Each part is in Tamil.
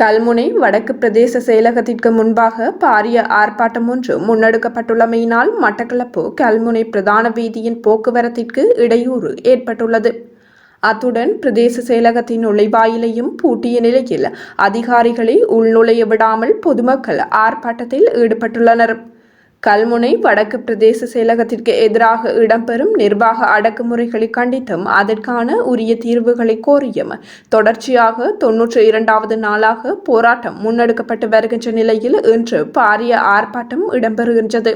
கல்முனை வடக்கு பிரதேச செயலகத்திற்கு முன்பாக பாரிய ஆர்ப்பாட்டம் ஒன்று முன்னெடுக்கப்பட்டுள்ளமையினால் மட்டக்களப்பு கல்முனை பிரதான வீதியின் போக்குவரத்திற்கு இடையூறு ஏற்பட்டுள்ளது. அத்துடன் பிரதேச செயலகத்தின் நுழைவாயிலையும் பூட்டிய நிலையில் அதிகாரிகளை உள்நுழைய விடாமல் பொதுமக்கள் ஆர்ப்பாட்டத்தில் ஈடுபட்டுள்ளனர். கல்முனை வடக்கு பிரதேச செயலகத்திற்கு எதிராக இடம்பெறும் நிர்வாக அடக்குமுறைகளை கண்டித்தும் அதற்கான உரிய தீர்வுகளை கோரியும் தொடர்ச்சியாக 92வது நாளாக போராட்டம் முன்னெடுக்கப்பட்டு வருகின்ற நிலையில் இன்று பாரிய ஆர்ப்பாட்டம் இடம்பெறுகின்றது.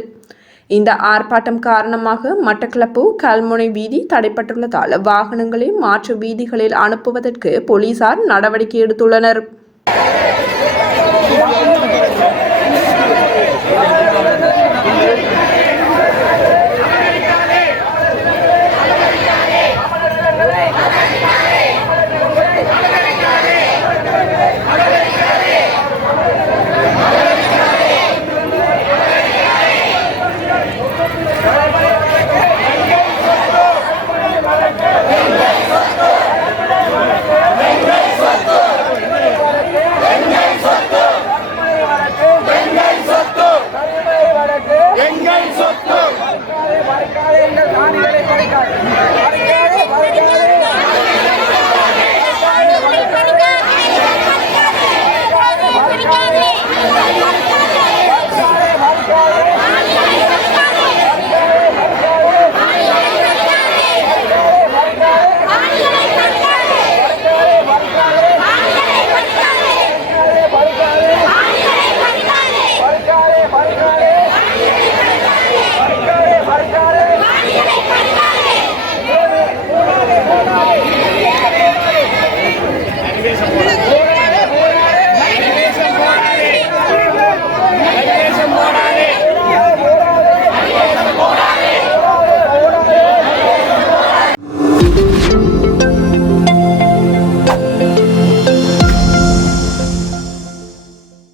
இந்த ஆர்ப்பாட்டம் காரணமாக மட்டக்களப்பு கல்முனை வீதி தடைப்பட்டுள்ளதால் வாகனங்களை மாற்று வீதிகளில் அனுப்புவதற்கு போலீசார் நடவடிக்கை எடுத்துள்ளனர்.